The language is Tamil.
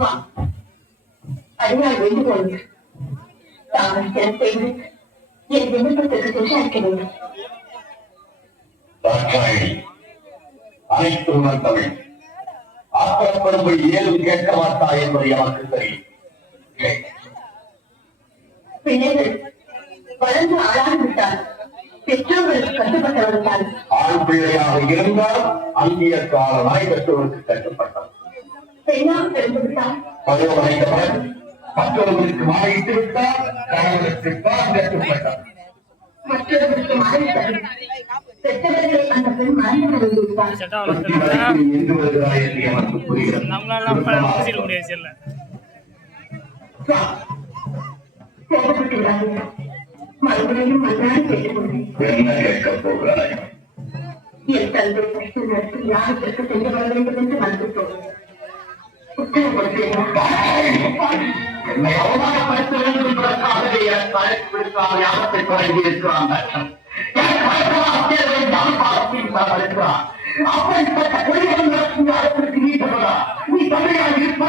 வா, அடியால் வேண்டுகோள் தாங்கள் சில செய்து என் விண்ணப்பத்திற்கு விசாரிக்க வேண்டும். அனைத்து உணர்ந்தவள் ஆக்கப்படும் ஏதும் கேட்க மாட்டா என்பது எனக்கு தெரியும். பிள்ளைகள் வளர்ந்து ஆளாகிவிட்டால் பெற்றோர்களுக்கு கட்டுப்பட்டவர்கள் ஆண் பிள்ளையாக இருந்தால் அந்திய கால நாய் பெற்றோருக்கு கட்டுப்பட்டார். பெண்ணாக பிறந்துவிட்டால் பருவமடைந்தவர் மற்றவர்களுக்கு மாறிட்டு விட்டால் கணவனுக்கு தான் கட்டுப்பட்டார். மற்றவர்களுக்கு மாறிவிட்டால் பெற்றவர்களை அந்த பெண் மறந்து விடுவித்தார். எங்கு வருகிறாய் என்று எனக்கு புரிகிறது. போகப்பட்டு விடாதீர்கள். மறுபடியும் மன்றாடி கேட்டுக்கொண்டேன். என்ன கேட்கப் போகிறாய்? என் தந்தை பயிற்சி நடத்தி யாகத்திற்கு சென்று வர வேண்டும் என்று வந்துவிட்டோம். உத்தரவு கொடுக்கிறேன். என்னை அவமானப்படுத்த வேண்டும் என்பதற்காகவே எனக்கு அழைப்பு விடுக்காத யாகத்தை தொடங்கி இருக்கிறாங்க. அப்படிப்பட்ட குடிமகன் யாகத்திற்கு நீ தமிழா, நீ தமிழாக இருப்ப